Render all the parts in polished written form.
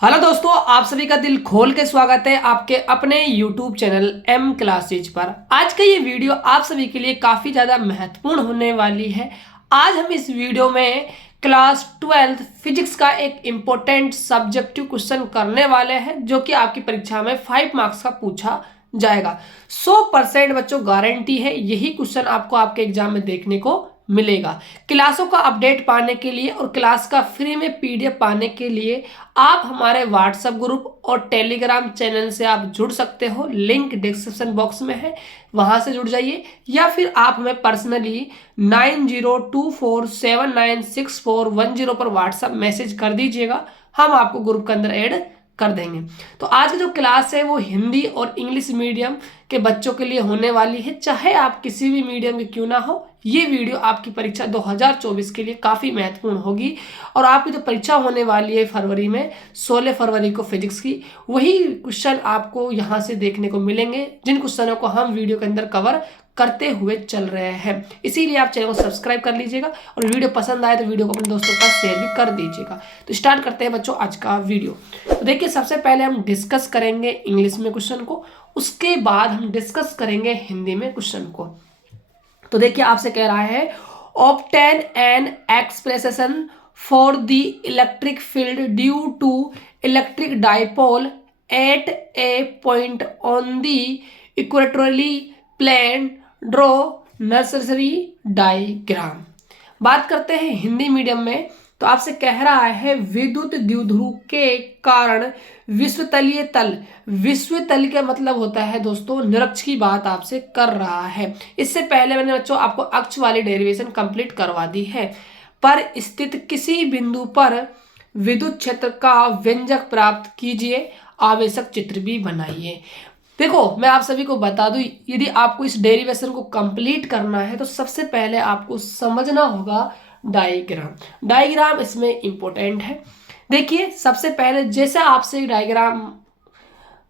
Hello दोस्तों, आप सभी का दिल खोल के स्वागत है आपके अपने YouTube चैनल एम क्लासेज पर। आज का ये वीडियो आप सभी के लिए काफ़ी ज़्यादा महत्वपूर्ण होने वाली है। आज हम इस वीडियो में क्लास 12th फिजिक्स का एक इम्पोर्टेंट सब्जेक्टिव क्वेश्चन करने वाले हैं, जो कि आपकी परीक्षा में 5 मार्क्स का पूछा जाएगा। 100% बच्चों गारंटी है यही क्वेश्चन आपको आपके एग्जाम में देखने को मिलेगा। क्लासों का अपडेट पाने के लिए और क्लास का फ्री में PDF पाने के लिए आप हमारे व्हाट्सएप ग्रुप और टेलीग्राम चैनल से आप जुड़ सकते हो। लिंक डिस्क्रिप्शन बॉक्स में है, वहां से जुड़ जाइए, या फिर आप हमें पर्सनली 9024796410 पर व्हाट्सएप मैसेज कर दीजिएगा, हम आपको ग्रुप के अंदर ऐड कर देंगे। तो आज की जो क्लास है वो हिंदी और इंग्लिश मीडियम के बच्चों के लिए होने वाली है। चाहे आप किसी भी मीडियम के क्यों ना हो, ये वीडियो आपकी परीक्षा 2024 के लिए काफ़ी महत्वपूर्ण होगी। और आपकी जो परीक्षा होने वाली है फरवरी में, 16 फरवरी को फिजिक्स की, वही क्वेश्चन आपको यहाँ से देखने को मिलेंगे, जिन क्वेश्चनों को हम वीडियो के अंदर कवर करते हुए चल रहे हैं। इसीलिए आप चैनल को सब्सक्राइब कर लीजिएगा और वीडियो पसंद आए तो वीडियो को अपने दोस्तों के पास शेयर भी कर दीजिएगा। तो स्टार्ट करते हैं बच्चों आज का वीडियो। तो देखिए, सबसे पहले हम डिस्कस करेंगे इंग्लिश में क्वेश्चन को, उसके बाद हम डिस्कस करेंगे हिंदी में क्वेश्चन को। तो देखिए, आपसे कह रहा है obtain an expression for the electric field due to electric dipole at a point on the equatorially plane, draw necessary diagram. बात करते हैं हिंदी मीडियम में, तो आपसे कह रहा है विद्युत द्विध्रुव के कारण विश्वतलीय तल, विश्वतल का मतलब होता है दोस्तों निरक्ष की बात आपसे कर रहा है। इससे पहले मैंने बच्चों आपको अक्ष वाली डेरिवेशन कंप्लीट करवा दी है। पर स्थित किसी बिंदु पर विद्युत क्षेत्र का व्यंजक प्राप्त कीजिए, आवेशक चित्र भी बनाइए। देखो, मैं आप सभी को बता दूं, यदि आपको इस डेरिवेशन को कंप्लीट करना है तो सबसे पहले आपको समझना होगा डायग्राम। डायग्राम इसमें इंपॉर्टेंट है। देखिए, सबसे पहले जैसा आपसे डायग्राम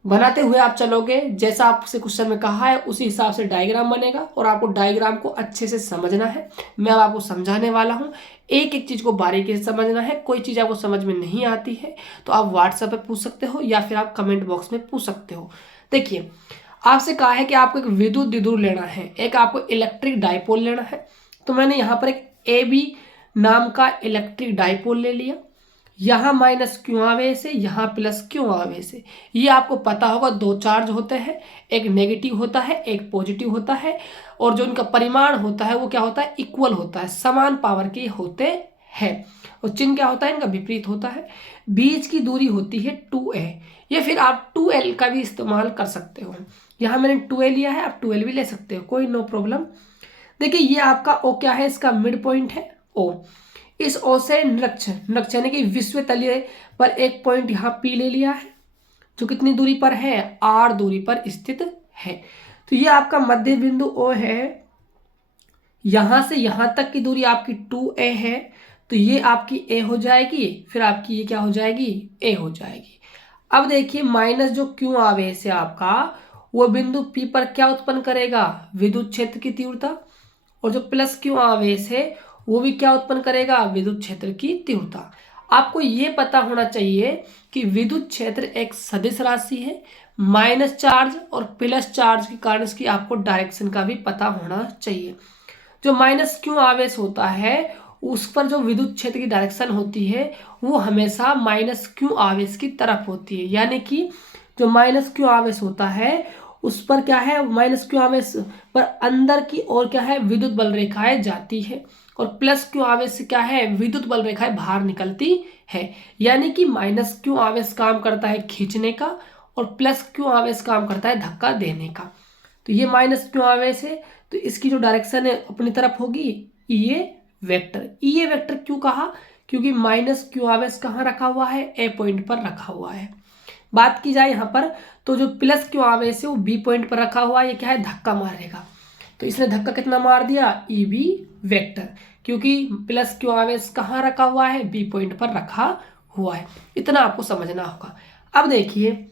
बनाते हुए आप चलोगे, जैसा आपसे क्वेश्चन में कहा है उसी हिसाब से डायग्राम बनेगा, और आपको डायग्राम को अच्छे से समझना है। मैं अब आपको समझाने वाला हूँ, एक एक चीज को बारीकी से समझना है। कोई चीज आपको समझ में नहीं आती है तो आप व्हाट्सएप पे पूछ सकते हो, या फिर आप कमेंट बॉक्स में पूछ सकते हो। देखिए, आपसे कहा है कि आपको एक विद्युत द्विध्रुव लेना है, एक आपको इलेक्ट्रिक डाइपोल लेना है। तो मैंने यहाँ पर एक AB नाम का इलेक्ट्रिक डाइपोल ले लिया। यहाँ माइनस क्यों आवेश है, यहाँ प्लस क्यों आवेश है। ये आपको पता होगा, दो चार्ज होते हैं, एक नेगेटिव होता है एक पॉजिटिव होता है, और जो इनका परिमाण होता है वो क्या होता है, इक्वल होता है, समान पावर के होते हैं। और चिन्ह क्या होता है, इनका विपरीत होता है। बीच की दूरी होती है 2a, या फिर आप 2l का भी इस्तेमाल कर सकते हो। यहाँ मैंने 2a लिया है, आप 2l भी ले सकते हो, कोई नो प्रॉब्लम। देखिए, ये आपका O क्या है, इसका मिड पॉइंट है O। इस O से निरक्ष यानी कि विश्वतलीय पर एक पॉइंट यहाँ P ले लिया है, जो कितनी दूरी पर है, R दूरी पर स्थित है। तो ये आपका मध्य बिंदु O है। यहां से यहां तक की दूरी आपकी 2a है, तो ये आपकी A हो जाएगी, फिर आपकी ये क्या हो जाएगी, A हो जाएगी। अब देखिए, माइनस जो Q आवेश है आपका, वो बिंदु P पर क्या उत्पन्न करेगा, विद्युत क्षेत्र की तीव्रता। और जो प्लस Q आवेश है वो भी क्या उत्पन्न करेगा, विद्युत क्षेत्र की तीव्रता। आपको ये पता होना चाहिए कि विद्युत क्षेत्र एक सदिश राशि है। माइनस चार्ज और प्लस चार्ज के कारण इसकी आपको डायरेक्शन का भी पता होना चाहिए। जो माइनस क्यू आवेश होता है उस पर जो विद्युत क्षेत्र की डायरेक्शन होती है वो हमेशा माइनस क्यू आवेश की तरफ होती है। यानी कि जो माइनस क्यू आवेश होता है उस पर क्या है, माइनस क्यू आवेश पर अंदर की ओर क्या है, विद्युत बल रेखाएं जाती है, और प्लस क्यू आवेश से क्या है, विद्युत बल रेखाएं बाहर निकलती है। यानी कि माइनस क्यू आवेश काम करता है खींचने का, और प्लस क्यू आवेश काम करता है धक्का देने का। तो ये माइनस क्यू आवेश है, तो इसकी जो डायरेक्शन है अपनी तरफ होगी ये वेक्टर। ये वेक्टर क्यों कहा, क्योंकि माइनस क्यू आवेश कहाँ रखा हुआ है, ए पॉइंट पर रखा हुआ है। बात की जाए यहाँ पर, तो जो प्लस क्यू आवेश है वो बी पॉइंट पर रखा हुआ है, ये क्या है, धक्का मारेगा। तो इसने धक्का कितना मार दिया, EB वेक्टर, क्योंकि प्लस क्यू आवेश कहाँ रखा हुआ है, बी पॉइंट पर रखा हुआ है। इतना आपको समझना होगा। अब देखिए,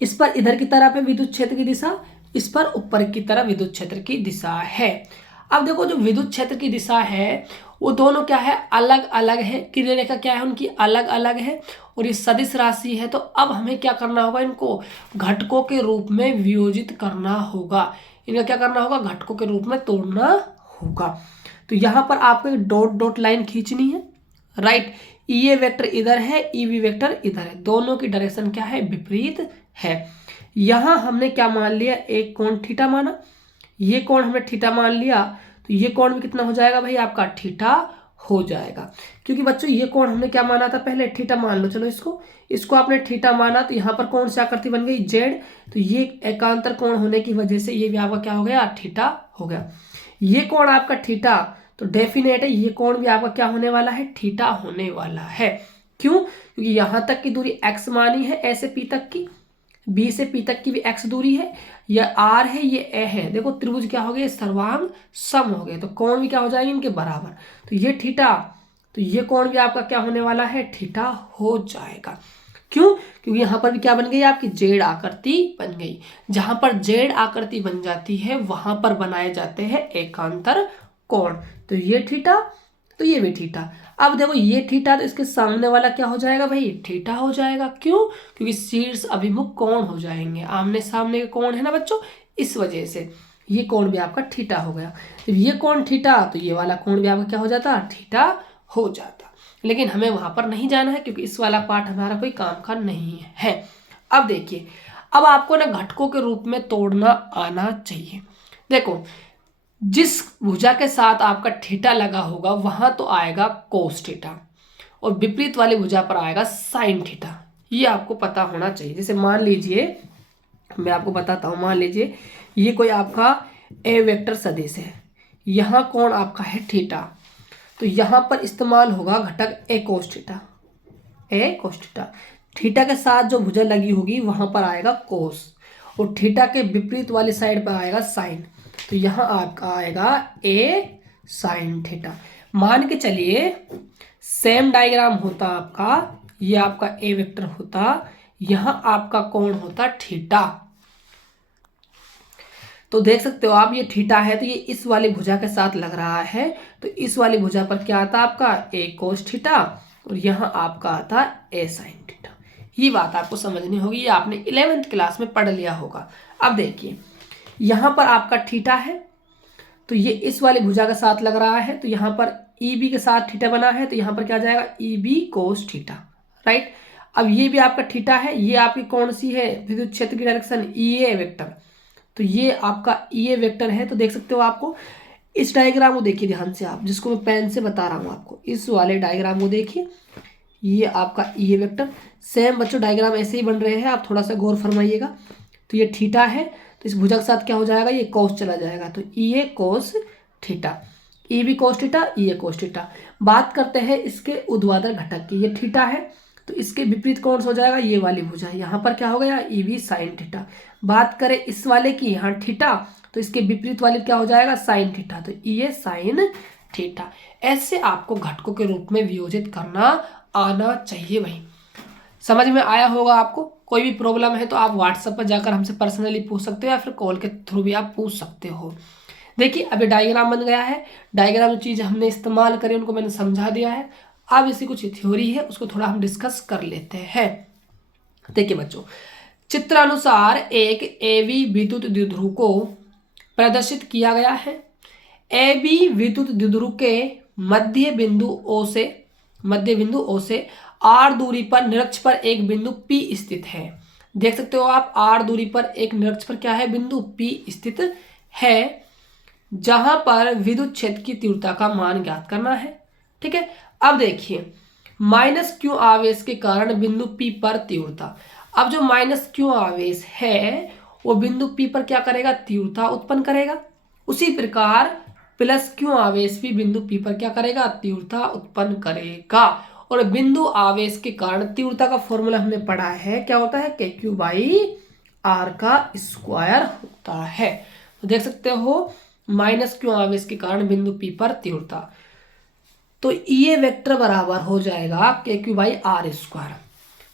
इस पर इधर की तरफ है विद्युत क्षेत्र की दिशा, इस पर ऊपर की तरफ विद्युत क्षेत्र की दिशा है। अब देखो जो विद्युत क्षेत्र की दिशा है वो दोनों क्या है, अलग अलग है, किरण रेखा क्या है उनकी अलग अलग है, और ये सदिश राशि है। तो अब हमें क्या करना होगा, इनको घटकों के रूप में वियोजित करना होगा, इनका क्या करना होगा, घटकों के रूप में तोड़ना होगा। तो यहाँ पर आपको एक डॉट डॉट लाइन खींचनी है, राइट। ई वेक्टर इधर है, ई बी वेक्टर इधर है, दोनों की डायरेक्शन क्या है, विपरीत है। यहाँ हमने क्या मान लिया, एक कोण थीटा माना, ये कोण हमने थीटा मान लिया, तो ये कोण भी कितना हो जाएगा भाई आपका, थीटा हो जाएगा। क्योंकि बच्चों ये कोण हमने क्या माना था पहले, थीटा मान लो, चलो इसको आपने थीटा माना, तो यहाँ पर कौन सी आकृति बन गई, जेड। तो ये एकांतर कोण होने की वजह से ये भी आपका क्या हो गया, थीटा हो गया। ये कोण आपका थीटा, तो डेफिनेट है ये कोण भी आपका क्या होने वाला है, थीटा होने वाला है। क्यों, क्योंकि यहाँ तक की दूरी x मानी है, ए से पी तक की, बी से पी तक की भी x दूरी है, यह r है, ये a है। देखो त्रिभुज क्या हो गए, सर्वांग सम हो गए, तो कोण भी क्या हो जाएंगे इनके बराबर। तो ये थीटा, तो ये कोण भी आपका क्या होने वाला है, थीटा हो जाएगा। क्यों, क्योंकि यहाँ पर भी क्या बन गई आपकी, जेड आकृति बन गई। जहां पर जेड आकृति बन जाती है वहां पर बनाए जाते हैं एकांतर कोण। तो ये थीटा, तो ये भी थीटा। अब देखो ये थीटा, तो इसके सामने वाला क्या हो जाएगा भाई, थीटा हो जाएगा। क्यों, क्योंकि शीर्ष अभिमुख कोण हो जाएंगे, आमने सामने के कोण है ना बच्चों, इस वजह से ये कोण भी आपका थीटा हो गया। तो ये कोण थीटा, तो ये वाला कोण भी आपका क्या हो जाता, थीटा हो जाता। लेकिन हमें वहां पर नहीं जाना है, क्योंकि इस वाला पार्ट हमारा कोई काम का नहीं है। अब देखिए, अब आपको ना घटकों के रूप में तोड़ना आना चाहिए। देखो जिस भुजा के साथ आपका थीटा लगा होगा वहां तो आएगा कोस थीटा, और विपरीत वाली भुजा पर आएगा साइन थीटा। ये आपको पता होना चाहिए। जैसे मान लीजिए, मैं आपको बताता हूं, मान लीजिए ये कोई आपका ए वेक्टर सदिश है, यहाँ कोण आपका है थीटा, तो यहाँ पर इस्तेमाल होगा घटक ए कोस थीटा, ए कोस थीटा। थीटा के साथ जो भुजा लगी होगी वहां पर आएगा कोस, और थीटा के विपरीत वाली साइड पर आएगा साइन, तो यहाँ आपका आएगा ए साइन थीटा। मान के चलिए सेम डायग्राम होता आपका, ये आपका ए वेक्टर होता, यहाँ आपका कोण होता थीटा। तो देख सकते हो आप, ये थीटा है तो ये इस वाली भुजा के साथ लग रहा है, तो इस वाली भुजा पर क्या आता आपका, ए कोस थीटा, और यहाँ आपका आता ए साइन थीटा। ये बात आपको समझनी होगी, ये आपने 11th क्लास में पढ़ लिया होगा। अब देखिए यहाँ पर आपका थीटा है, तो ये इस वाली भुजा के साथ लग रहा है, तो यहाँ पर ई बी के साथ थीटा बना है, तो यहाँ पर क्या जाएगा, E B cos theta, right. अब ये भी आपका थीटा है, ये आपकी कौन सी है, विद्युत क्षेत्र की डायरेक्शन ई ए वेक्टर, तो ये आपका ई ए वेक्टर है। तो देख सकते हो आपको इस डायग्राम को देखिए ध्यान से आप, जिसको मैं पेन से बता रहा हूँ आपको, इस वाले डायग्राम को देखिए, ये आपका ई ए वेक्टर। सेम बच्चों डायग्राम ऐसे ही बन रहे हैं, आप थोड़ा सा गौर फरमाइएगा। तो ये थीटा है, तो इस भुजा के साथ क्या हो जाएगा, ये कोस चला जाएगा, तो E A cos theta, E B cos theta, E A cos theta. बात करते हैं इसके ऊर्ध्वाधर घटक की, ये थीटा है, तो इसके विपरीत कौन सा हो जाएगा, ये वाली भुजा, यहाँ पर क्या हो गया, ई बी साइन थीटा। बात करें इस वाले की, यहाँ थीटा, तो इसके विपरीत वाले क्या हो जाएगा, साइन थीटा, तो ई ए साइन थीटा। ऐसे आपको घटकों के रूप में वियोजित करना आना चाहिए भाई। समझ में आया होगा आपको। कोई भी प्रॉब्लम है तो आप व्हाट्सएप पर जाकर हमसे पर्सनली पूछ सकते हो, या फिर कॉल के थ्रू भी आप पूछ सकते हो। देखिए अभी डायग्राम बन गया है, डायग्राम जो चीज़ हमने इस्तेमाल करी उनको मैंने समझा दिया है। अब इसी कुछ थ्योरी है उसको थोड़ा हम डिस्कस कर लेते हैं। देखिए बच्चों, चित्रानुसार एक एबी विद्युत द्विध्रुव को प्रदर्शित किया गया है। एबी विद्युत द्विध्रुव के मध्य बिंदु ओ से आर दूरी पर निरक्ष पर एक बिंदु P स्थित है। देख सकते हो आप, आर दूरी पर एक निरक्ष पर क्या है, बिंदु P स्थित है, जहां पर विद्युत क्षेत्र की तीव्रता का मान ज्ञात करना है। ठीक है, अब देखिए माइनस क्यू आवेश के कारण बिंदु P पर तीव्रता। अब जो माइनस क्यू आवेश है वो बिंदु P पर क्या करेगा, तीव्रता उत्पन्न करेगा। उसी प्रकार प्लस क्यू आवेश भी बिंदु P पर क्या करेगा, तीव्रता उत्पन्न करेगा। और बिंदु आवेश के कारण तीव्रता का फॉर्मूला हमने पढ़ा है, क्या होता है, KQ बाई आर का स्क्वायर होता है। तो देख सकते हो माइनस क्यू आवेश के कारण बिंदु P पर तीव्रता, तो ये वेक्टर बराबर हो जाएगा KQ बाई आर स्क्वायर।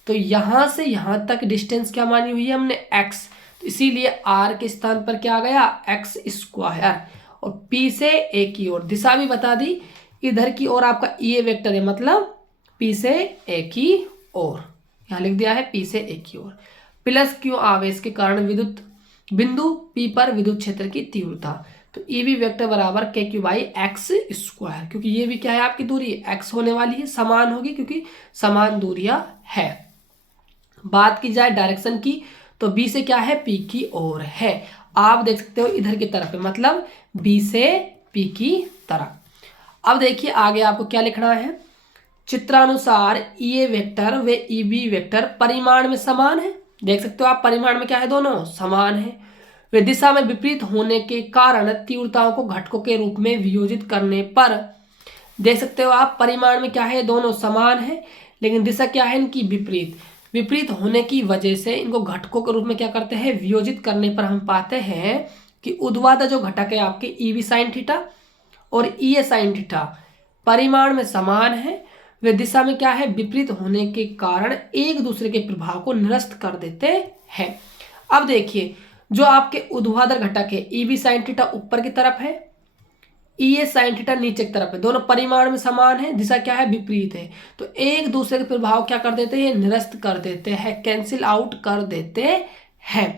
तो यहां से यहां तक डिस्टेंस क्या मानी हुई है हमने, x, तो इसीलिए r के स्थान पर क्या आ गया, x स्क्वायर, और पी से ए की ओर। दिशा भी बता दी, इधर की ओर आपका ये वेक्टर है, मतलब पी से ए की ओर, यहाँ लिख दिया है पी से ए की ओर। प्लस क्यू आवेश के कारण विद्युत बिंदु पी पर विद्युत क्षेत्र की तीव्रता, तो ई बी वेक्टर बराबर के क्यू बाई एक्स स्क्वायर, क्योंकि ये भी क्या है आपकी दूरी एक्स होने वाली है, समान होगी क्योंकि समान दूरियां है। बात की जाए डायरेक्शन की, तो बी से क्या है पी की ओर है, आप देख सकते हो इधर की तरफ है, मतलब बी से पी की तरफ। अब देखिए आगे आपको क्या लिखना है, चित्रानुसार ये वेक्टर व ई बी वेक्टर परिमाण में समान है। देख सकते हो आप परिमाण में क्या है, दोनों समान है। वे दिशा में विपरीत होने के कारण तीव्रताओं को घटकों के रूप में वियोजित करने पर, देख सकते हो आप परिमाण में क्या है, दोनों समान है, लेकिन दिशा क्या है इनकी विपरीत। विपरीत होने की वजह से इनको घटकों के रूप में क्या करते हैं, वियोजित करने पर हम पाते हैं कि ऊर्ध्वाधर जो घटक है आपके ई बी साइन थीटा और ई ए साइन थीटा परिमाण में समान है। वे दिशा में क्या है, विपरीत होने के कारण एक दूसरे के प्रभाव को निरस्त कर देते हैं। अब देखिए जो आपके ऊर्ध्वाधर घटक है ई बी साइन थीटा ऊपर की तरफ है, ई ए साइन थीटा नीचे की तरफ है, दोनों परिमाण में समान है, दिशा क्या है विपरीत है, तो एक दूसरे के प्रभाव क्या कर देते हैं, निरस्त कर देते हैं, कैंसिल आउट कर देते हैं।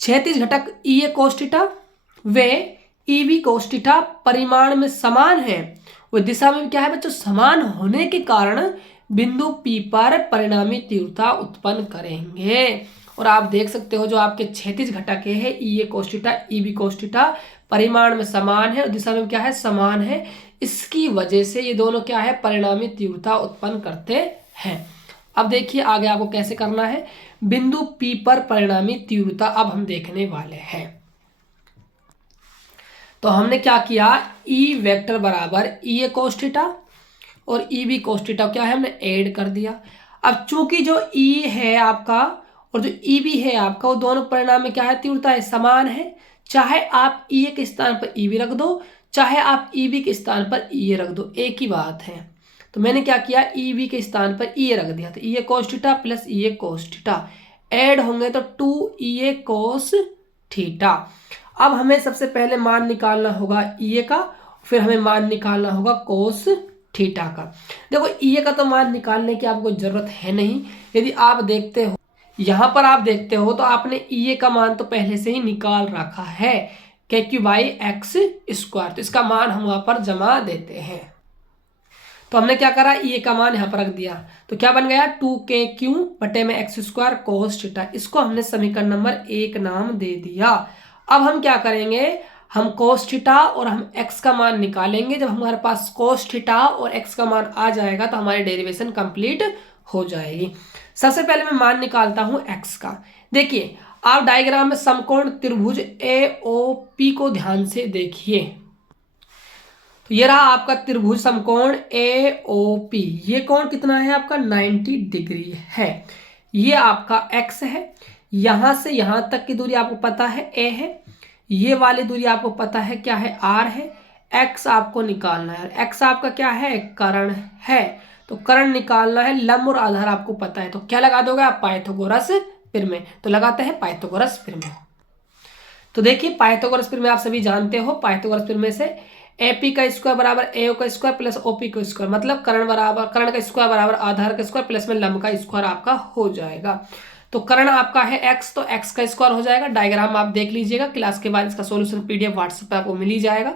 क्षैतिज घटक ई A cos theta way E B cos theta परिमाण में समान है, वो दिशा में क्या है बच्चों समान होने के कारण बिंदु पी पर परिणामी तीव्रता उत्पन्न करेंगे। और आप देख सकते हो जो आपके क्षैतिज घटक है E A cos theta E B cos theta परिमाण में समान है और दिशा में क्या है समान है, इसकी वजह से ये दोनों क्या है परिणामी तीव्रता उत्पन्न करते हैं। अब देखिए आगे आपको कैसे करना है, बिंदु पी पर परिणामी तीव्रता अब हम देखने वाले हैं। तो हमने क्या किया, ई वेक्टर बराबर ई ए कोस थीटा और ई बी कोस थीटा क्या है हमने ऐड कर दिया। अब चूंकि जो ई है आपका और जो ई बी है आपका वो दोनों परिणाम में क्या है तीव्रता है समान है, चाहे आप ई ए के स्थान पर ई बी रख दो, चाहे आप ई बी के स्थान पर ई ए रख दो, एक ही बात है। तो मैंने क्या किया, ई बी के स्थान पर ई ए रख दिया, तो E A cos theta plus E A cos theta add होंगे तो 2 ई ए कोस थीटा। अब हमें सबसे पहले मान निकालना होगा ई ए का, फिर हमें मान निकालना होगा कोस थीटा का। देखो ई ए का तो मान निकालने की आपको जरूरत है नहीं, यदि आप देखते हो यहाँ पर आप देखते हो तो आपने ई ए का मान तो पहले से ही निकाल रखा है के क्यू बाई एक्स स्क्वायर, तो इसका मान हम वहां पर जमा देते हैं। तो हमने क्या करा, ई ए का मान यहाँ पर रख दिया, तो क्या बन गया 2k क्यू बटे में एक्स स्क्वायर कोस थीटा, इसको हमने समीकरण नंबर 1 नाम दे दिया। अब हम क्या करेंगे, हम कोस थीटा और हम एक्स का मान निकालेंगे। जब हमारे पास कोस थीटा और एक्स का मान आ जाएगा तो हमारी डेरिवेशन कंप्लीट हो जाएगी। सबसे पहले मैं मान निकालता हूं एक्स का। देखिए आप डायग्राम में समकोण त्रिभुज ए ओ पी को ध्यान से देखिए, तो ये रहा आपका त्रिभुज समकोण ए ओ पी, ये कोण कितना है आपका 90 डिग्री है। ये आपका एक्स है, यहां से यहां तक की दूरी आपको पता है ए है, ये वाली दूरी आपको पता है क्या है आर है। एक्स आपको निकालना है, एक्स आपका क्या है कर्ण है, तो कर्ण निकालना है, लंब और आधार आपको पता है, तो क्या लगा दोगे आप पाइथागोरस प्रमेय, तो लगाते हैं पाइथागोरस प्रमेय। तो देखिए पाइथागोरस प्रमेय आप सभी जानते हो, पाइथागोरस प्रमेय से एपी का स्क्वायर बराबर एओ का स्क्वायर प्लस ओपी का स्क्वायर, मतलब कर्ण का स्क्वायर बराबर आधार का स्क्वायर प्लस में लंब का स्क्वायर आपका हो जाएगा। तो कर्ण आपका है एक्स, तो एक्स का स्क्वायर हो जाएगा। डायग्राम आप देख लीजिएगा, क्लास के बाद इसका सॉल्यूशन पीडीएफ व्हाट्सएप पे आपको मिल ही जाएगा।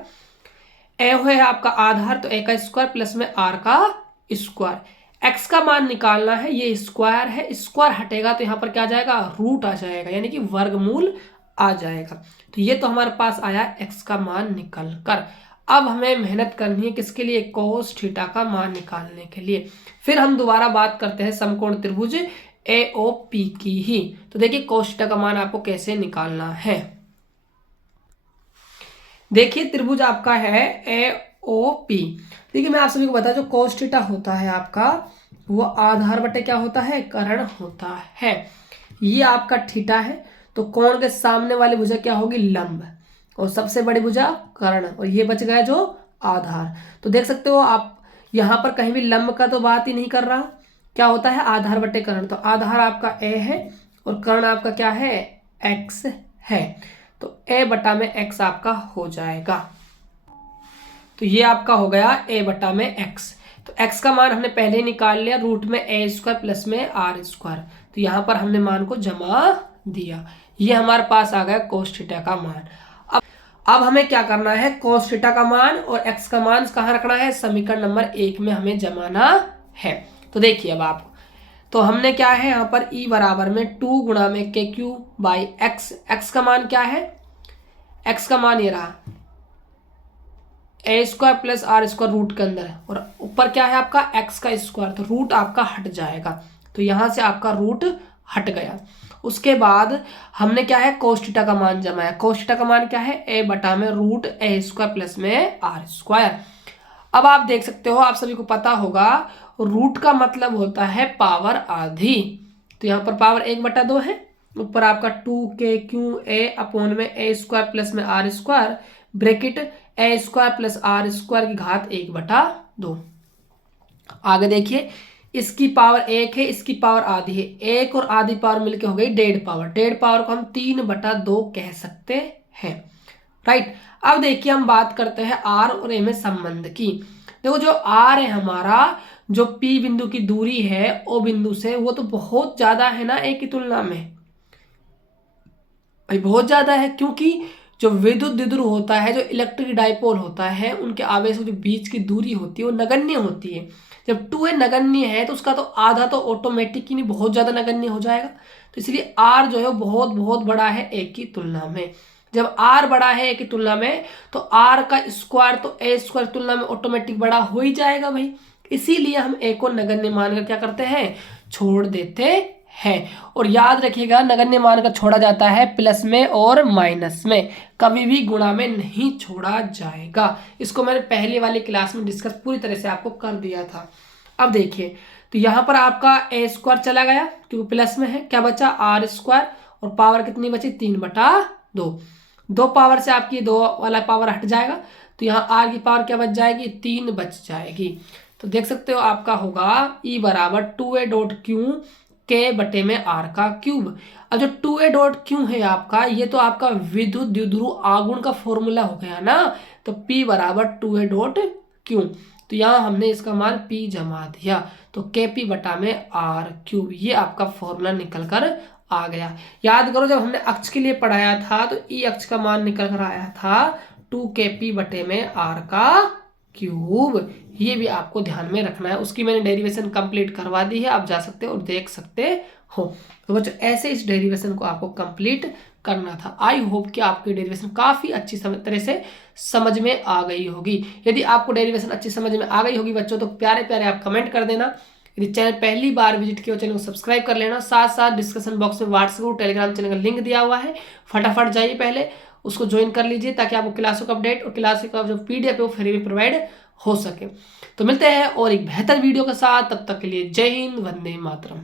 ए है आपका आधार, तो ए का स्क्वायर प्लस में आर का स्क्वायर। एक्स का मान निकालना है, ये स्क्वायर है, स्क्वायर हटेगा तो यहाँ पर क्या आ जाएगा रूट आ जाएगा, यानी कि वर्गमूल आ जाएगा। तो ये तो हमारे पास आया एक्स का मान निकल कर। अब हमें मेहनत करनी है किसके लिए, कोस थीटा का मान निकालने के लिए। फिर हम दोबारा बात करते हैं समकोण त्रिभुज ए ओ पी की ही। तो देखिए कोस थीटा का मान आपको कैसे निकालना है। देखिए त्रिभुज आपका है ए ओ पी। देखिए मैं आप सभी को बता, जो कोस थीटा होता है आपका वो आधार बटे क्या होता है कर्ण होता है। ये आपका थीटा है, तो कोण के सामने वाली भुजा क्या होगी लंब, और सबसे बड़ी भुजा कर्ण, और ये बच गया जो आधार। तो देख सकते हो आप यहाँ पर कहीं भी लंब का तो बात ही नहीं कर रहा, क्या होता है आधार बटे कर्ण। तो आधार आपका ए है और कर्ण आपका क्या है एक्स है। तो a बटा में x आपका हो जाएगा। तो ये आपका हो गया a बटा में x। तो x का मान हमने पहले ही निकाल लिया, रूट में a स्क्वायर प्लस में r स्क्वायर। तो यहाँ पर हमने मान को जमा दिया, ये हमारे पास आ गया cos थीटा का मान। अब हमें क्या करना है, cos थीटा का मान और x का मान कहाँ रखना है, समीकरण नंबर 1 में हमें जमाना है। तो देखिए अब आप, तो हमने क्या है यहाँ पर e बराबर में 2 गुणा में KQ बाई x। x का मान क्या है, x का मान ये रहा a square plus r square root के अंदर, और ऊपर क्या है आपका x का स्क्वायर, तो रूट आपका हट जाएगा। तो यहाँ से आपका रूट हट गया। उसके बाद हमने क्या है, cos थीटा का मान जमाया। cos थीटा का मान क्या है, a बटा में रूट a स्क्वायर प्लस में r स्क्वायर। अब आप देख सकते हो, आप सभी को पता होगा रूट का मतलब होता है पावर आधी। तो यहाँ पर पावर 1/2 है, ऊपर आपका 2KQA अपॉन में a स्क्वायर प्लस में r square, bracket a square plus r square की घात 1/2। आगे देखिए, इसकी पावर 1 है, इसकी पावर आधी है, 1 और आधी पावर मिलके हो गई 1.5 पावर। 1.5 पावर को हम 3/2 कह सकते हैं, राइट। अब देखिए हम बात करते हैं r और a में संबंध की। देखो जो r है हमारा, जो P बिंदु की दूरी है O बिंदु से, वो तो बहुत ज्यादा है ना a की तुलना में, भाई बहुत ज्यादा है। क्योंकि जो विद्युत द्विध्रुव होता है, जो इलेक्ट्रिक डाइपोल होता है, उनके आवेशों के बीच की दूरी होती है वो नगण्य होती है। जब 2a नगण्य है तो उसका तो आधा तो ऑटोमेटिक ही नहीं बहुत ज्यादा नगण्य हो जाएगा। तो इसलिए r जो है बहुत बहुत बड़ा है a की तुलना में। जब r बड़ा है a की तुलना में, तो r का स्क्वायर तो a स्क्वायर तुलना में ऑटोमेटिक बड़ा हो ही जाएगा भाई। इसीलिए हम a को नगण्य मानकर क्या करते हैं, छोड़ देते है। और याद रखिएगा, नगण्य मान का छोड़ा जाता है प्लस में और माइनस में, कभी भी गुणा में नहीं छोड़ा जाएगा। इसको मैंने पहले वाली क्लास में डिस्कस पूरी तरह से आपको कर दिया था। अब देखिए, तो यहाँ पर आपका a स्क्वायर चला गया क्योंकि प्लस में है, क्या बचा r स्क्वायर, और पावर कितनी बची 3/2। 2 पावर से आपकी 2 वाला पावर हट जाएगा, तो यहाँ r की पावर क्या बच जाएगी, 3 बच जाएगी। तो देख सकते हो आपका होगा E बराबर 2a.q के बटे में r का क्यूब। अब जो 2a.q है आपका, ये तो आपका विद्युत द्विध्रुव आघूर्ण का फॉर्मूला हो गया ना। तो P बराबर 2a.q, तो यहाँ हमने इसका मान P जमा दिया, तो KP बटा में r क्यूब, ये आपका फॉर्मूला निकल कर आ गया। याद करो, जब हमने अक्ष के लिए पढ़ाया था तो E अक्ष का मान निकल कर आया था 2KP बटे में r का क्यूब। ये भी आपको ध्यान में रखना है। उसकी मैंने डेरिवेशन कंप्लीट करवा दी है, आप जा सकते हो और देख सकते हो। तो बच्चों ऐसे इस डेरिवेशन को आपको कंप्लीट करना था। आई होप कि आपकी डेरिवेशन काफी अच्छी तरह से समझ में आ गई होगी। यदि आपको डेरिवेशन अच्छी समझ में आ गई होगी बच्चों, तो प्यारे प्यारे आप कमेंट कर देना। यदि चैनल पहली बार विजिट किया, चैनल को सब्सक्राइब कर लेना। साथ साथ डिस्क्रिप्शन बॉक्स में व्हाट्सएप और टेलीग्राम चैनल का लिंक दिया हुआ है, फटाफट जाइए पहले उसको ज्वाइन कर लीजिए, ताकि आपको क्लासों का अपडेट और क्लास का जो PDF है वो फ्री में प्रोवाइड हो सके। तो मिलते हैं और एक बेहतर वीडियो के साथ, तब तक के लिए जय हिंद, वंदे मातरम।